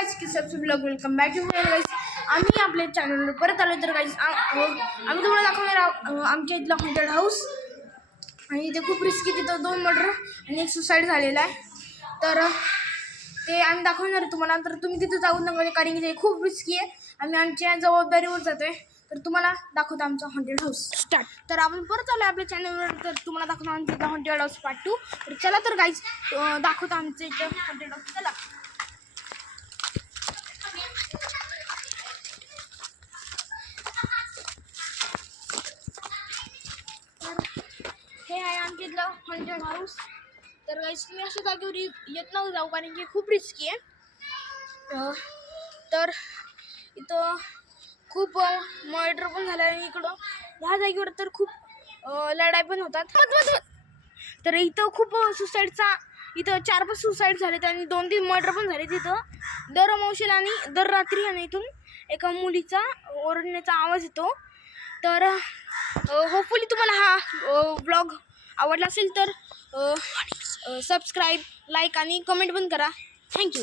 Guys किसब blog welcome back to guys. आम्ही आपल्या चॅनलवर परत आलो. तर गाइस आम्ही तुम्हाला दाखवणार आमच्या इथला हॉन्टेड हाऊस. आणि इथे खूप रिस्की, तिथं 2 मर्डर आणि 1 सुसाईड झालेला आहे. तर ते आम्ही दाखवणार तुम्हाला. तर तुम्ही तिथं जाऊ नका, कारण की ते खूप रिस्की आहे. आम्ही आमच्या जबाबदारीवर जातोय. तर तुम्हाला दाखवतो आमचा हॉन्टेड हाऊस स्टार्ट. तर आपण परत आलो आपल्या चॅनलवर. तर तुम्हाला दाखवतो आमच्या इथं हॉन्टेड हाऊस पार्ट 2. तर चला तर गाइस दाखवतो आमचं इथं हॉन्टेड हाऊस. चला. हे आहे आमच्या इथलं हॉन्टेड हाऊस. तर गाइस तुम्ही अशा जागेवर येत नका जाऊ, कारण की खूप रिस्की आहे. तर इथं खूप मर्डर पण झालं आहे. इकडं ह्या जागेवर तर खूप लढाई पण होतात. तर इथं खूप सुसाईडचा, इथं 4-5 सुसाईड झालेत आणि 2-3 मर्डर पण झाले. तिथं दर अमावस्येला आणि दर रात्री आणि इथून एका मुलीचा ओरडण्याचा आवाज येतो. तर होपफुली तुम्हाला हा व्लॉग आवडला असेल तर सबस्क्राईब, लाईक आणि कमेंट पण करा. थँक्यू.